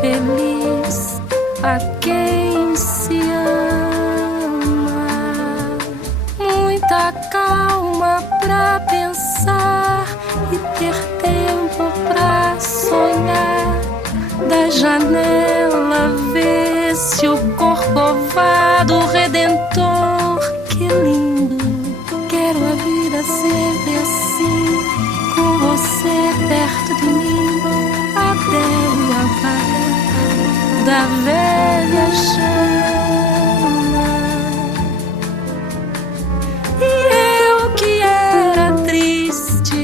feliz a quem se ama. Muita calma pra pensar e ter tempo pra sonhar. Da janela vê-se o corcovado redentor. Que lindo, quero a vida sempre assim, com você perto de mim, até o apagar da velha chama. E eu que era triste,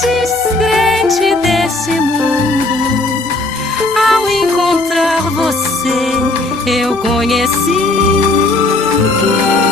descrente desse mundo, ao encontrar você eu conheci que